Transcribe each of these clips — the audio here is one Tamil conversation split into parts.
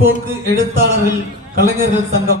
முற்போக்கு எழுத்தாளர்கள் கலைஞர்கள் சங்கம்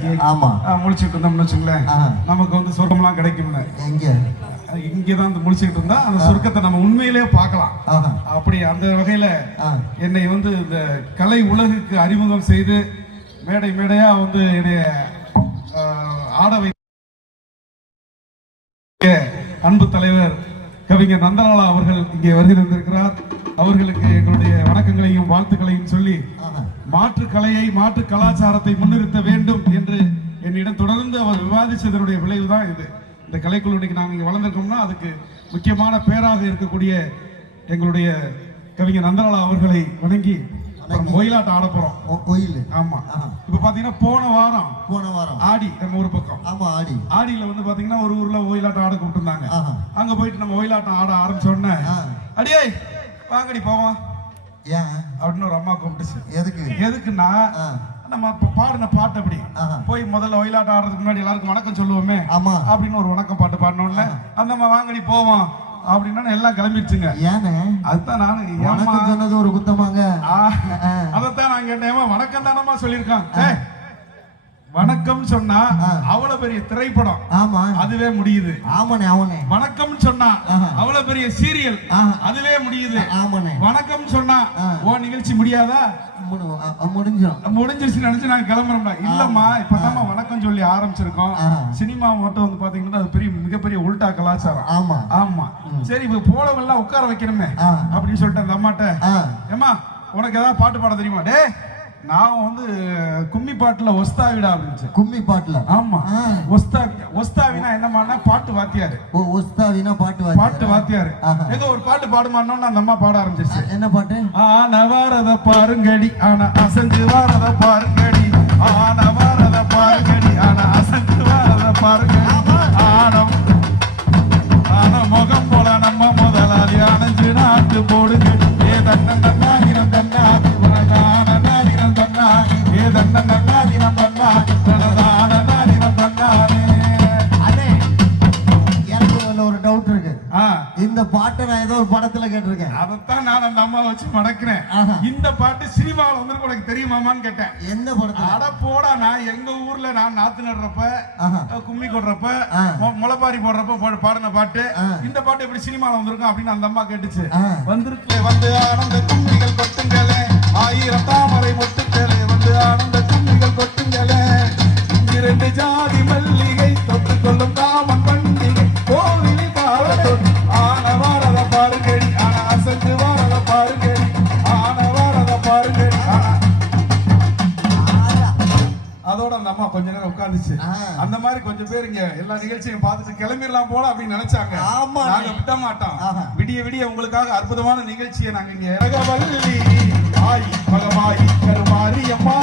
அன்னைக்கு ஆமா முழிச்சுட்டு இருந்தோம்னு வச்சுங்களேன், நமக்கு வந்து சொர்க்கம்லாம் கிடைக்கும்ல. எங்க இங்கதான் முழிச்சுட்டு இருந்தா அந்த சொர்க்கத்தை நம்ம உண்மையிலேயே பார்க்கலாம். அப்படி அந்த வகையில என்னை வந்து இந்த கலை உலகுக்கு அறிமுகம் செய்து மேடை மேடையா வந்து என்னைய ஆட வைத்த அன்பு தலைவர் கவிஞர் நந்தலாலா அவர்கள் இங்கே வருகை தந்திருக்கிறார். அவர்களுக்கு எங்களுடைய வணக்கங்களையும் வாழ்த்துக்களையும் சொல்லி மாற்று கலையை மாற்று கலாச்சாரத்தை முன்னிறுத்த வேண்டும் என்று என்னிடம் தொடர்ந்து அவர் விவாதிச்சதனுடைய விளைவுதான் இது. இந்த கலைக்குழு இன்னைக்கு நாங்கள் இங்கே வளர்ந்திருக்கோம்னா அதுக்கு முக்கியமான பேராக இருக்கக்கூடிய எங்களுடைய கவிஞர் நந்தலாலா அவர்களை வணங்கி ஒயிலாட்டம் ஆட போறோம். கோயில் ஆமா. இப்ப பாத்தீங்கன்னா போன வாரம் ஆடி நம்ம ஒரு பக்கம். ஆமா ஆடி. ஆடியில வந்து பாத்தீங்கன்னா ஒரு ஊர்ல ஒயிலாட்டம் ஆட கூப்பிட்டுருந்தாங்க. அங்க போயிட்டு நம்ம ஒயிலாட்டம் ஆட ஆரம்பிச்ச உடனே அடியே வாங்கடி போவோம் ஏன் அப்படின்னு ஒரு அம்மா கூப்பிட்டுச்சு. எதுக்குன்னா நம்ம பாடின பாட்டு அப்படி போய் முதல்ல ஒயிலாட்டம் ஆடுறதுக்கு முன்னாடி எல்லாருக்கும் வணக்கம் சொல்லுவோமே அப்படின்னு ஒரு வணக்கம் பாட்டு பாடின உடனே அந்த அம்மா வாங்கடி போவோம் அப்படின்னா எல்லாம் கிளம்பிடுச்சுங்க. ஏன்னு அதுதான் நானு சொன்னது ஒரு குத்தமாங்க. அதத்தான் நான் கேட்டேன், வணக்கம் தானமா சொல்லியிருக்கான். வணக்கம் சொன்னா அவ்வளவு பெரிய திரைப்படம். ஆமா அதுவே முடியுது. ஆமாண்ணே ஆமாண்ணே. வணக்கம் சொன்னா அவ்வளவு பெரிய சீரியல். அதுவே முடியுது. ஆமாண்ணே. வணக்கம் சொன்னா ஓ நிகழ்ச்சி முடியாதா? முடிஞ்சிருச்சு நினைச்சு நாங்க கிளம்புறோம்னா இல்லம்மா இப்பதான் வணக்கம் சொல்லி ஆரம்பிச்சிருக்கோம். சினிமா மட்டும் வந்து பாத்தீங்கன்னா அது பெரிய மிகப்பெரிய உல்டா கலாச்சாரம். ஆமா ஆமா. சரி இப்ப போலவெல்லாம் உட்கார வைக்கணுமே அப்படின்னு சொல்லிட்டு அந்த அம்மாட்ட, ஏமா உனக்கு ஏதாவது பாட்டு பாட தெரியுமா? டே நான் வந்து கும்மி பாட்டுல ஒஸ்தாவிடா அப்படின்னு. கும்மி பாட்டுல? ஆமா. ஒஸ்தாவினா என்னமானா பாட்டு வாத்தியாரு. ஒஸ்தாவினா பாட்டு வாத்தியாரு. ஏதோ ஒரு பாட்டு பாடுமான்னு அந்த அம்மா பாட ஆரம்பிச்சிருச்சு. என்ன பாட்டு? ஆன வாரத பாருங்கடி ஆனா அசஞ்சு வாரத பாருங்கடி, ஆன வாரத பாருங்கடி ஆனா அசஞ்சு வாரத பாருங்கடி, ஆன முகம் போல நம்ம முதலாளி அணைஞ்சு நாட்டு போடுங்க ஏ தன்னன் தன்னாகிரம் தன்னாதி நாதினம் தன்னா ஏ தன்னன் தன்னாதினம் தன்னா தனதான நாதினம் தன்னானே. அதே எனக்கு ஒரு டவுட் இருக்கு. இந்த பாட்டை நான் ஏதோ ஒரு படத்துல கேட்டிருக்கேன். அதைத்தான் நான் அந்த அம்மா வச்சு மடக்கிறேன். இந்த பாட்டு சினிமாவில் வந்து உனக்கு தெரியுமாமான்னு கேட்டேன். எந்த படத்துல? அட போடா, நான் எங்க ஊர்ல நான் நாத்து நடுறப்ப கும்மி கொடுறப்ப முளைப்பாரி போடுறப்ப பாடின பாட்டு. இந்த பாட்டு எப்படி சினிமாவில் வந்திருக்கும் அப்படின்னு அந்த அம்மா கேட்டுச்சு. வந்திருக்கு வந்து ஆனந்த கும்மிகள் கொட்டுங்களே, ஆயிரம் தாமரை மொட்டுங்களே, வந்து ஆனந்த கும்மிகள் கொட்டுங்களே, இரண்டு ஜாதி மல்லிகை தொட்டு கொள்ளும் காமன் பண்டிகை கோவிலி பாடத்தொட்டு ஆன வாரத பாருங்கடி ஆனா அசஞ்சு வாரத பாருங்கடி, ஆன வாரத பாருங்கடி. அதோட அந்த அம்மா கொஞ்ச நேரம் உட்கார்ந்துச்சு. அந்த மாதிரி கொஞ்சம் பேர் இங்க எல்லா நிகழ்ச்சியும் பார்த்துட்டு கிளம்பிடலாம் போல அப்படின்னு நினைச்சாங்க. நாங்க விட மாட்டோம். விடிய விடிய உங்களுக்காக அற்புதமான நிகழ்ச்சியை நாங்க இங்க ரகவல்லி ஆய் பகவாய் கருமாரி அம்மா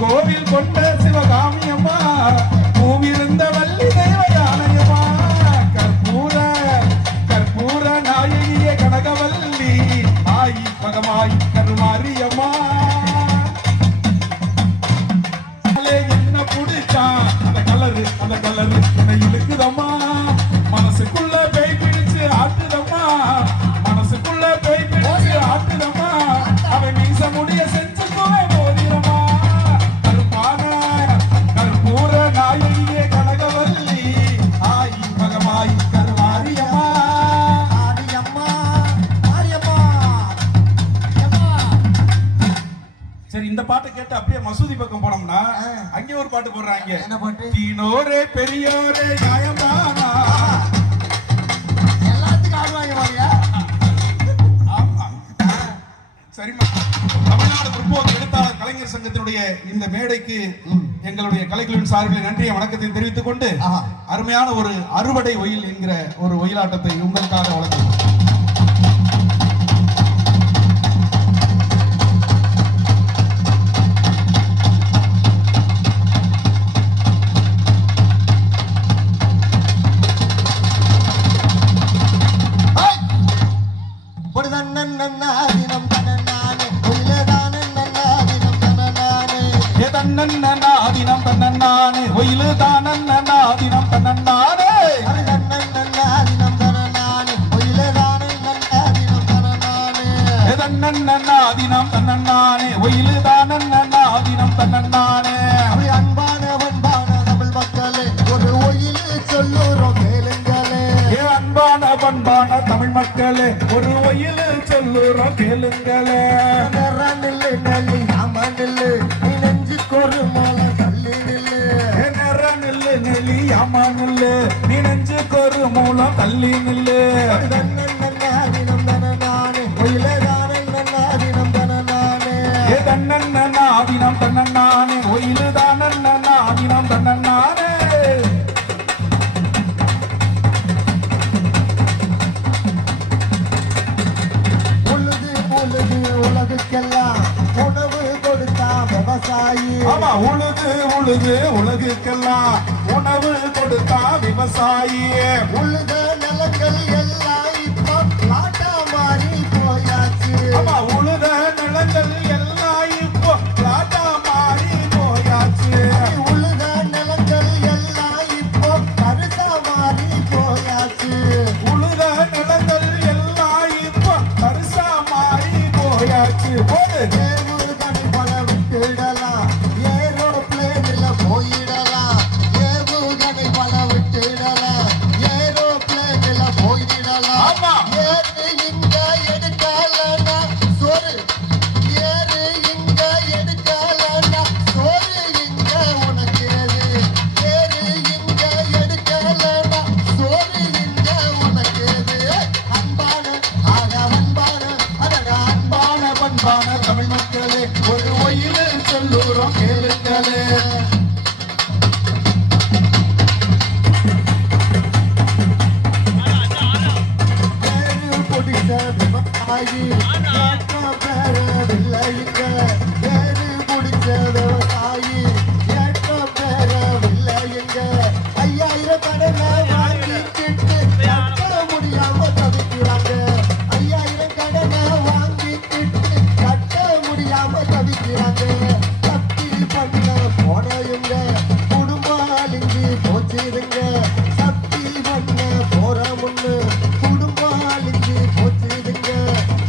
கோவில் கொண்ட சிவகாமி அம்மா பூவிருந்த வள்ளி தெய்வ யானையம்மா கற்பூர கற்பூர நாயகிய கனகவல்லி ஆய் பகவாய் கருமாரி அம்மா. என்ன பிடிச்சா அந்த கலரு என்னை இழுக்குதம்மா, மனசுக்குள்ள பேய் பிடிச்சு ஆட்டுதம்மா, மனசுக்குள்ள பேய் பிடிச்சு ஆட்டுதம்மா, அவன் மீச முடிய செஞ்சு போதிரமா கருப்பான கற்பூர நாயகியே கனகவல்லி ஆயி பகவாய் கருமாரியம்மா ஆரியம்மா ஆரியம்மா. சரி இந்த பாட்டை கேட்டு அப்படியே மசூதி பக்கம் போனோம்னா அங்கே ஒரு பாட்டு போடுறாங்க. என்ன பாட்டு? தீனோரே பெரியோரே நியாயம்தானா. எல்லாத்துக்கும் ஆடுவாங்க பாரியா. ஆமா சரிம்மா. தமிழ்நாடு பிற்போக்கு எழுத்தாளர் கலைஞர் சங்கத்தினுடைய இந்த மேடைக்கு எங்களுடைய கலைக்குழுவின் சார்பில் நன்றியை வணக்கத்தை தெரிவித்துக் கொண்டு அருமையான ஒரு அறுவடை ஒயில் என்கிற ஒரு ஒயிலாட்டத்தை உங்களுக்காக வழங்குகிறோம். தன்னன்னாதினம் தன்னன்னானே ஒயிலு தானன்னாதினம் தன்னன்னானே தன்னன்னாதினம் தன்னன்னானே ஒயிலு தானன்னாதினம் தன்னன்னானே தன்னன்னாதினம் தன்னன்னானே ஒயிலு தானன்னாதினம் தன்னன்னானே. அப்படி அன்பான மக்களே ஒரு ஒயிலு சொல்லுறோம் கேளுங்களே. நில்லு நல்லி ஆமா நில்லு நீ நெஞ்சுக்கு ஒரு மாலை தள்ளி நில்லு. நேர நில்லு நெல்லி ஆமா நில்லு நீ நெஞ்சுக்கு ஒரு மூலம் தள்ளி நில்லு. தன்னன்னாதினம் தன நானே ஒயிலே தானன்னாதினம் தன நானே. தன்னன்னாதினம் தன்னன்னானே ஒயிலு தானன்னாதினம் தன்னன்னானே. உலகுக்கெல்லாம் உணவு கொடுத்தா விவசாயி. ஆமா உழுது உழுது உலகுக்கெல்லாம் உணவு கொடுத்தா விவசாயி. உழுத நிலங்கள் எல்லாம் இப்போ பிளாட்டா மாறி போயாச்சு. ஆமா உழுத நிலங்கள் எல்லாம் இப்போ பிளாட்டா மாறி போயாச்சு. உழுத நிலங்கள் எல்லாம் இப்போ கருத்தா மாறி போயாச்சு. உழுத நிலங்கள் எல்லாம் இப்போ கருசா மாறி போயாச்சு. போடு ஏவுகணை பல விட்டுடலாம் ஏரோப்ளேன்ல போயிடலாம். ஏவுகணை பல விட்டுடலாம் ஏரோப்ளேன்ல போயிடலாம். ஆமா. ஏறு இங்க எடுக்கலன்னா சோறு. ஏறு இங்க எடுக்கலன்னா சோறு இங்க உனக்கு ஏறு. ஏறு இங்க எடுக்கலன்னா சோறு இங்க உனக்கு ஏறு. அன்பான ஆக அன்பான அடடா அன்பான பண்பான தமிழ் மக்களே ஒரு ஒயிலு சொல்லுறோம் கேளுங்களே. ஏறு பிடிச்ச விவசாயி ஏற்ற பெறவில்லைங்க. ஏறு பிடிச்ச விவசாயி ஏற்ற பெறவில்லைங்க. 5000 கடனை வாங்கிக்கிட்டு கட்ட முடியாம தவிக்கிறாங்க. 5000 கடனை வாங்கிக்கிட்டு கட்ட முடியாம தவிக்கிறாங்க. தப்பி பண்ண போனையுங்க குடும்பம் அழிஞ்சு போச்சுதுங்க. தப்பி பண்ண போற முன்னு குடும்பம் அழிஞ்சு போச்சுதுங்க.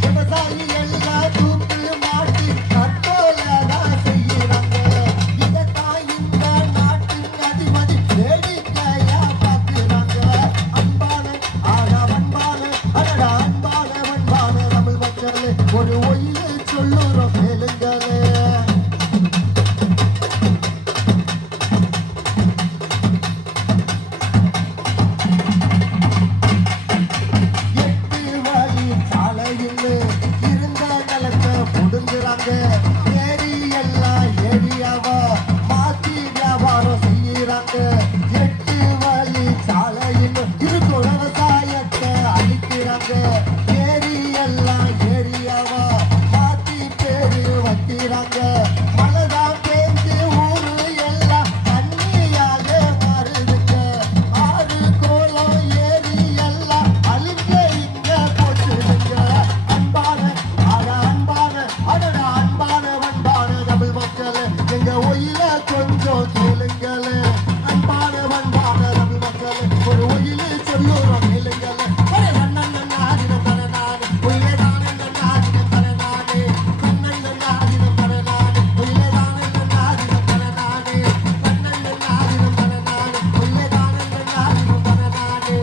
விவசாயி எல்லாம் தூக்கு மாட்டி தற்கொலைதான் செய்யறாங்க. இதைத்தான் இந்த நாட்டின் அதிபதி வேடிக்கையா பார்க்கிறாங்க. அன்பான ஆக அன்பான அடடா அன்பான அன்பான தமிழ் மக்களே ஒரு ஒயிலு சொல்லுறோம் கேளுங்களே. எட்டு வழி சாலையில் இருந்த நிலத்தை புடுங்குறாங்க. ஏரி எல்லாம் ஏரியாவா மாத்தி வியாபாரம் செய்யறாங்க. எட்டு வழி சாலையில் இருக்கும் விவசாயத்தை அழிக்கிறாங்க. ஏரி எல்லாம் ஏரியாவா மாத்தி பேரு வைக்கிறாங்க. மழைதான் பேஞ்சு ஊரு எல்லாம் தண்ணியாக மாறுதுங்க. ஆறு கோலம் ஏரி எல்லாம் அழிஞ்ச இங்க போச்சுதுங்க. அன்பான ஆக அன்பான அடடா அன்பான அன்பான தமிழ் மக்களே எங்க ஒயில கொஞ்சம் கேளுங்களே. அன்பான அன்பான தமிழ் மக்களே ஒரு ஒயில சொல்லுறோம் கேளுங்களே. நன்னாதினம் தன நானே ஒயிலே தானே நன்னாதினம் தன நானே. நன்னாதினம் தன நானே ஒயிலே தானே நன்னாதினம் தன நானே. நன்னாதினம் தன நானே ஒயிலே தானே நன்னாதினம் தன நானே.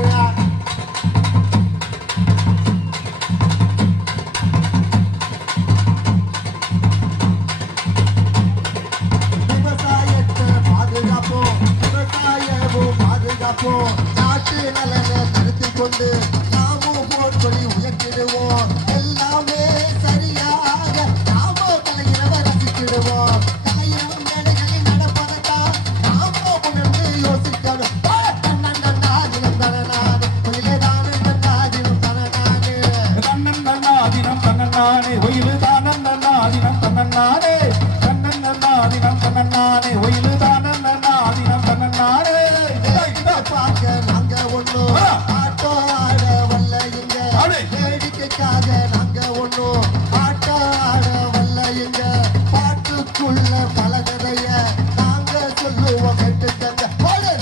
விவசாயத்தை பாதுகாப்போம் விவசாயமும் பாதுகாப்போம். நாட்டு நலனை கருத்தில் கொண்டு நாமும் போர்க்கொடி உயர்த்திடுவோம். எல்லாமே சரியாக நாம கலைஞரவை ரசித்திடுவோம். கலைஞரும் மேடைகளில் நடப்பதைத்தான் நாம உணர்ந்து யோசிக்கணும். நன்னாதினம் தன நானே ஒயிலே தானே நன்னாதினம் தன நானே. தன்னன்னாதினம் தன்னன்னானே ஒயிலு தானன்னாதினம் தன்னன்னானே. தன்னன்னாதினம் தன்னன்னானே ஒயிலு தானன்னாதினம் தன்னன்னானே. பார்க்க நாங்க ஒண்ணும் ஆட்டோ ஆட வல்லையுங்க. வேடிக்கைக்காக நாங்க ஒண்ணும் ஆட்டோ ஆட வல்லையுங்க. பாட்டுக்குள்ள பல கதைய நாங்க சொல்லுவோம் கேட்டுக்கங்க.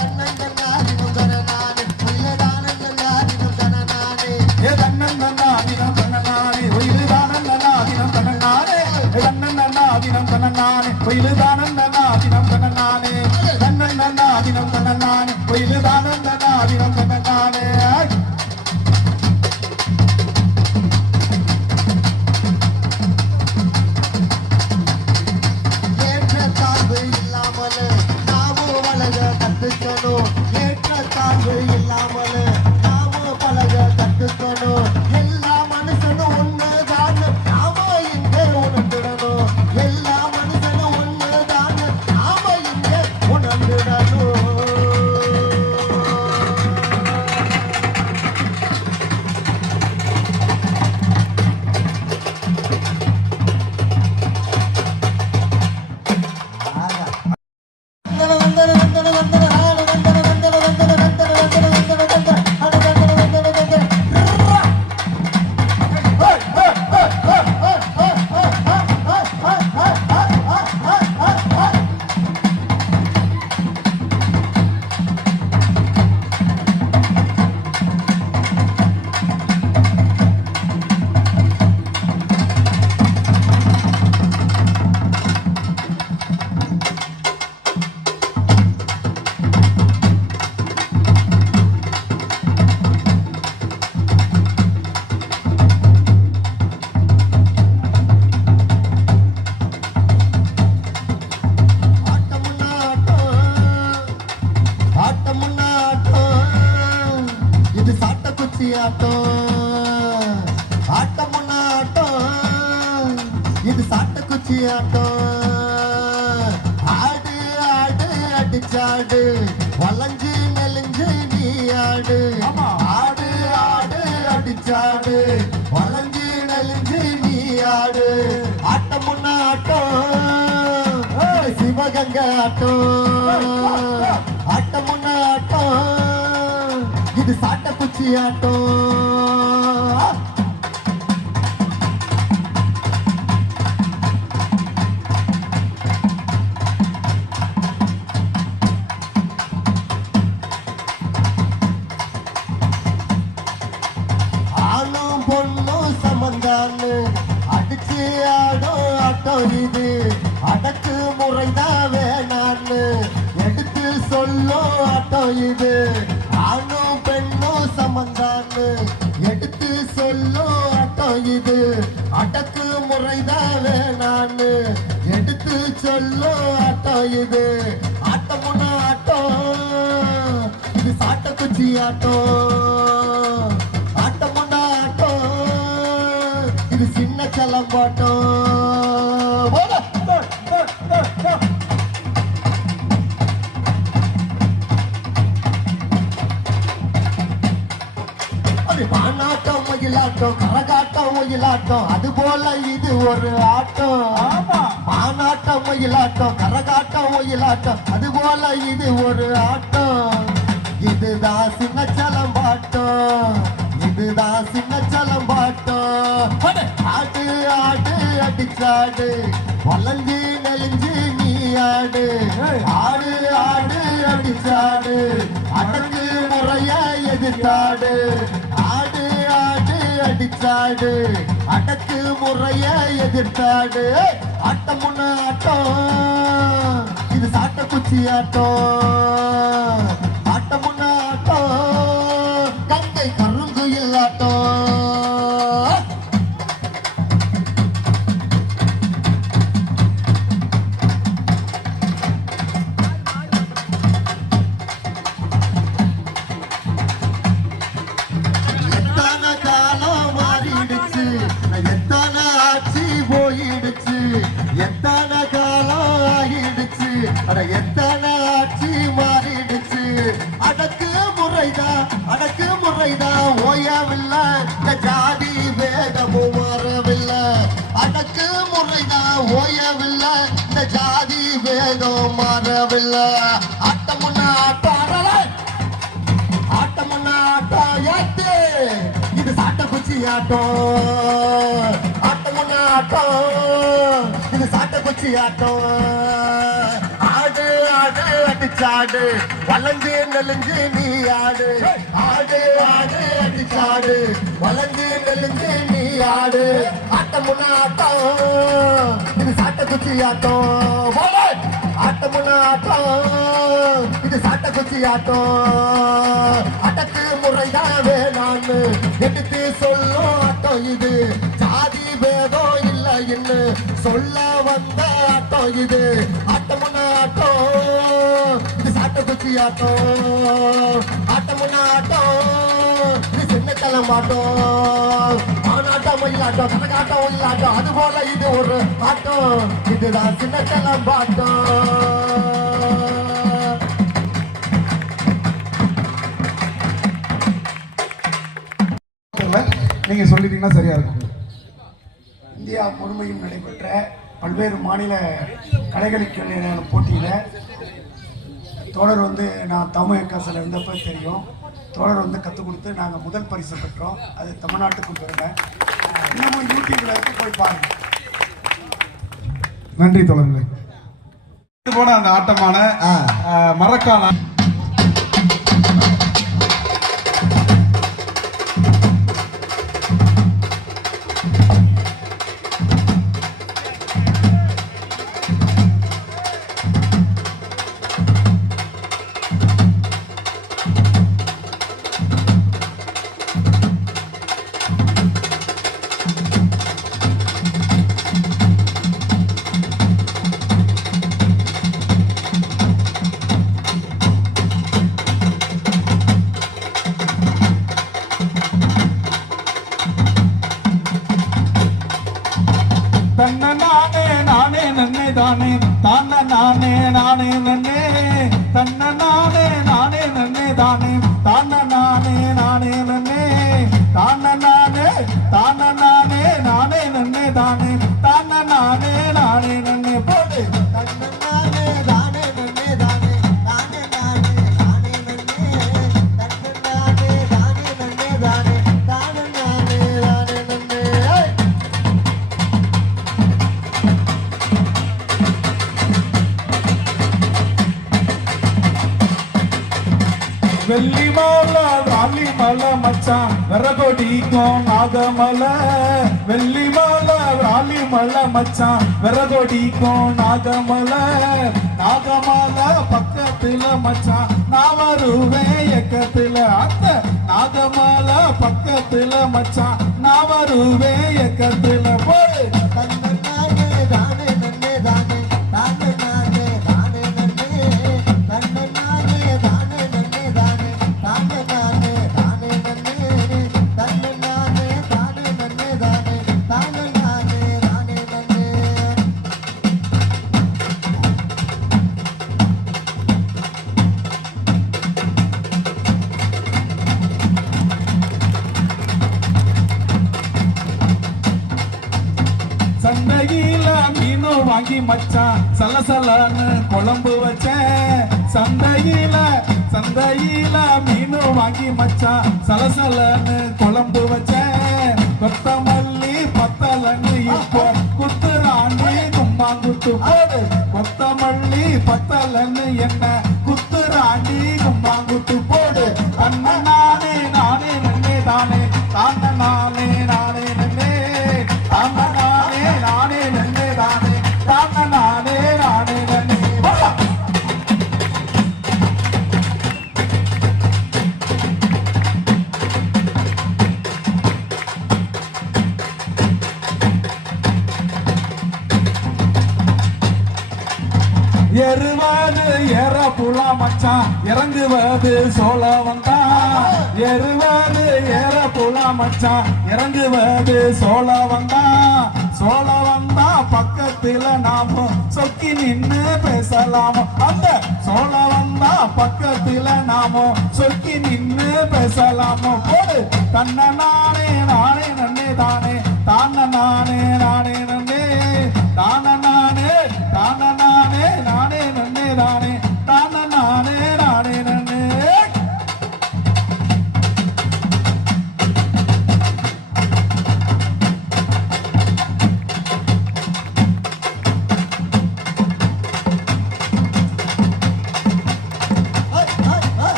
நன்னாதினம் தன நானே ஒயிலே தானே நன்னாதினம் தன நானே. தன்னன்னாதினம் தன்னன்னானே ஒயிலு தானன்னாதினம் தன்னன்னானே. தன்னன்னாதினம் தன்னன்னானே ஒயிலு தானன்னாதினம் தன்னன்னானே. தன்னன்னாதினம் தன்னன்னானே ஒயிலு தானன்னாதினம் தன்னன்னானே. கத்துக்கணும் ஏற்றத்தாழ்வு இல்லாமல் நாம பழக கத்துக்கணும் எல்லா மனுஷனும் ஒண்ணுதான் நாம இங்க உணர்ந்துடணும் எல்லா மனுஷனும் ஒண்ணுதான் நாம இங்க உணர்ந்துடணும் இது சாட்டக்குச்சி ஆட்டம் ஆடு ஆடு அடிச்சாடு வளைஞ்சு நெலிஞ்சு நீ ஆடு ஆடு ஆடு அடிச்சாடு வளைஞ்சு நெலிஞ்சு நீ ஆடு ஆட்டம் முன்ன ஆட்டம் சிவகங்கை ஆட்டம் ஆட்டம் முன்ன ஆட்டம் இது சாட்டக்குச்சி ஆட்டம் அடிச்சு ஆடும் ஆட்டம் இது அடக்கு முறைதான் வேணான்னு எடுத்து சொல்லும் ஆட்டம் இது ஆணும் பெண்ணும் சமந்தான்னு எடுத்து சொல்லும் ஆட்டம் இது அடக்கு முறைதான் வேணான்னு எடுத்து சொல்லும் ஆட்டம் இது ஆட்டமுன்னா ஆட்டம் இது சாட்டக்குச்சி ஆட்டம் ஆட்டமுன்னா ஆட்டம் இது சின்ன சலம்பாட்டம் பானாட்டம் மயிலாட்டம் கரகாட்டம் மயிலாட்டம் அது போல இது ஒரு ஆட்டம் பானாட்டம் மயிலாட்டம் கரகாட்டம் மயிலாட்டம் அது போல இது ஒரு ஆட்டம் இதுதான் சின்ன சலம்பாட்டம் இதுதான் சின்ன சலம்பாட்டம் ஆடு ஆடு அடிச்சாடு வளைஞ்சு நெலிஞ்சு நீ ஆடு ஆடு ஆடு அடிச்சாடு அடக்கு முறைய எதிர்த்தாடு ஆடு ஆடு அடிச்சாடு அடக்கு முறைய எதிர்த்தாடு ஆட்டம் முன்ன ஆட்டம் இது சாட்டக்குச்சி ஆட்டம் ஆட்டம் முன்ன ஆட்டம் கங்கை கருங்குயில் ஆட்டம் எத்தனை காலம் ஆகிடுச்சு அட எத்தனை ஆட்சி மாறிடுச்சு அடக்கு முறைதான் ஓயவில்லை இந்த ஜாதி வேதமும் மாறவில்லை அடக்கு முறைதான் ஓயவில்லை இந்த ஜாதி வேதம் மாறவில்லை ஆட்டமுன்னா ஆட்டம் ஆட்டமுன்னா ஆட்டம் ஏத்து இது சாட்டக்குச்சி ஆட்டம் ஆட்டமுன்னா ஆட்டம் இது சாட்டக்குச்சி ஆட்டம் ஆடு ஆடு அடிச்சாடு வளைஞ்சு நெலிஞ்சு நீ ஆடு ஆடு ஆடு அடிச்சாடு வளைஞ்சு நெலிஞ்சு நீ ஆடு ஆட்டமுன்னா ஆட்டம் இது சாட்டக்குச்சி ஆட்டம் ஆட்டமுன்னா ஆட்டம் இது சாட்டக்குச்சி ஆட்டம் அடக்கு முறைதான் வேணான்னு எடுத்து சொல்லும் ஆட்டம் இது ஜாதி பேதம் இல்லை என்று சொல்ல வந்த ஆட்டம் இது ஆட்டமுன்னா ஆட்டம் இது சாட்டக்குச்சி ஆட்டம் ஆட்டமுன்னா ஆட்டம் இது சின்ன தலமாட்டம் ஆனாட்டம் ஒயிலாட்டம் கணக்காட்டம் ஒயிலாட்டம் அது போல இது ஒரு ஆட்டம் இதுதான் சின்ன தலம்பாட்டம். நீங்க சொல்லிட்டீங்கன்னா சரியா இருக்கும். இந்தியா பொறுமையும் நடைபெற்ற பல்வேறு மாநில கலைகளுக்கு போட்டியில் தோழர் நான் தமிழகத்தில் இருந்தப்போ தெரியும். தோழர் கற்றுக் கொடுத்து நாங்கள் முதல் பரிசு பெற்றோம். அது தமிழ்நாட்டுக்கு பெருமை. இன்னமும் யூடியூப்ல போய் பாருங்க. நன்றி தோழர்களே. இது போன அந்த ஆட்டமான மரக்கான தானே தானே நானே நானே நன்னே தன்ன நானே நானே நன்னே தானே தானே நானே நானே நன்னே தானே நானே தானே நானே நானே நன்னே தானே தானே நானே நானே நன்னே போடு தன்ன நானே தானே நன்னே தானே தானே நானே நானே நன்னே தன்ன நானே தானே நன்னே தானே தானே நானே நானே நன்னே. வெள்ளி மாலை ராலி மலை மச்சான் விறகொடிக்கும் நாகமலை வெள்ளி மாலை ராலி மலை மச்சான் விறகொடிக்கும் நாகமலை நாகமலை பக்கத்துல மச்சான் நான் வருவேன் எக்கத்துல அந்த நாகமலை பக்கத்துல மச்சான் நான் வருவேன் எக்கத்துல போடு தன்ன நானே தானே நன்னே தானே தானே நானே தானே நன்னே தன்ன நானே தானே நன்னே தானே தானே நானே தானே நன்னே தன்ன நானே தானே நன்னே தானே தானே நானே நானே நன்னே. சந்தையில மீனு வாங்கி மச்சான் சலசலன்னு குழம்பு வச்சேன் சந்தையில மீனு வாங்கி மச்சான் சலசலன்னு குழம்பு வச்சேன் கொத்தமல்லி பத்தலன்னு இப்போ குத்துராண்டி கும்மாங்குத்து போடு கொத்தமல்லி பத்தலன்னு என்ன குத்துராண்டி கும்மாங்குத்து போடு அண்ணன் நானே நானே நன்னே தானே தானே நானே நானே நன்னே தானே நானே நானே நன்னே தானே தானே நானே நானே நன்னே. எருவாது ஏற புலா மச்சான் இறங்குவது சோழ வந்தான் எருவாது ஏற புலா மச்சான் இறங்குவது சோழ வந்தா பக்கத்துல நாம சொக்கி நின்னு பேசலாமோ அந்த சோழ வந்தா பக்கத்துல நாம சொக்கி நின்னு பேசலாமோ போடு தன்ன நானே நானே நன்னே தானே தானே நானே நானே நன்னே தானே நானே தானே நானே நானே நன்னே தானே தானே நானே நானே நன்னே.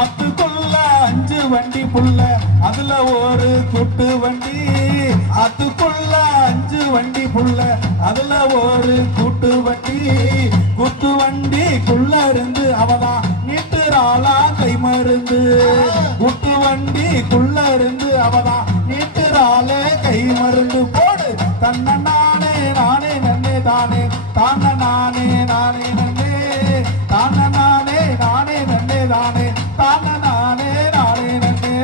அத்துக்குள்ள 5 வண்டி புள்ள அதுல ஒரு குட்டு வண்டி அத்துக்குள்ள 5 வண்டி புள்ள அதுல ஒரு கூட்டு வண்டிக்குள்ள இருந்து அவதான் நீட்டுறாளா கை மருந்து கூட்டு வண்டிக்குள்ள இருந்து அவதான் நீட்டுறாலே கை மருந்து போடு தன்ன நானே நானே நன்னே தானே தான நானே நானே நன்னே தான நானே நானே நன்னே தானே தான நானே நானே நன்னே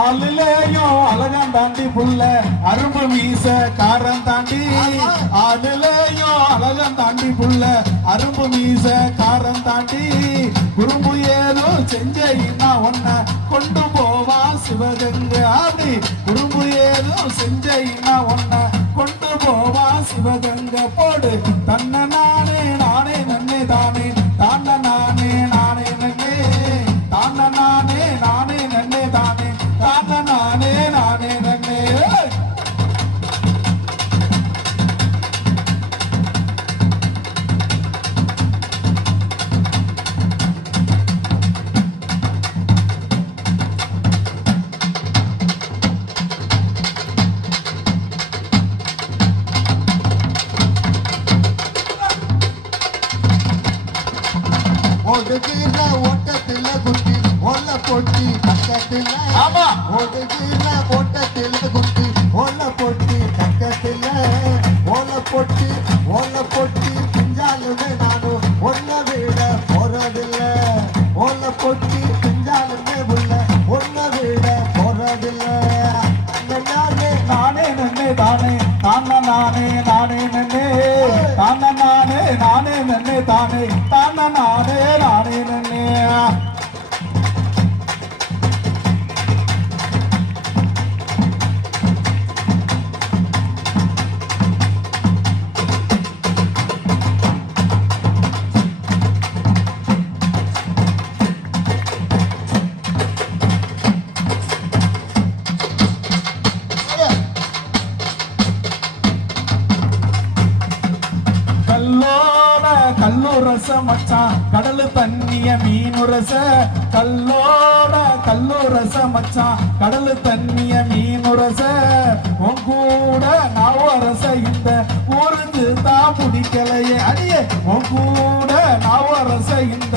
ஆளுலேயும் அழகான் தாண்டி புள்ள அரும்பு மீச காரன் தாண்டி ஆளுலேயும் அழகான் தாண்டி புள்ள அரும்பு மீச காரன் தாண்டி குறும்பு ஏதோ செஞ்சைன்னா ஒன்ன கொண்டு போவா சிவகங்கை அப்படி குறும்பு ஏதோ செஞ்சைன்னா ஒன்ன கொண்டு போவா சிவகங்கை போடு தன்ன நானே நானே நன்னே தானே தான நானே நானே நன்னே தான நானே நானே நன்னே தானே தான நானே நானே நன்னே ஒடுகிற ஓட்டத்தில குட்டி ஓல பொட்டி பக்கத்தில ஆமா ஒடுகிற ஓட்டத்தில குட்டி ஓல பொட்டி பக்கத்தில ஓல பொட்டி பிஞ்சாலுமே நானும் ஒன்ன விட போறதில்ல ஓல பொட்டி பிஞ்சாலுமே உள்ள ஒன்ன விட போறதில்ல நானே நானே நன்னே தானே தான நானே நானே நன்னே தான நானே நானே நன்னே தானே தான நானே நானே நன்னே கல்லூரச மச்சான் கடலு தண்ணிய மீனுரச கல்லூரச மச்சான் கடலு தண்ணிய மீனுரச உன் கூட நாவரச இந்த ஊருக்கு தான் பிடிக்கலையே அடியே உன் கூட நாவரச இந்த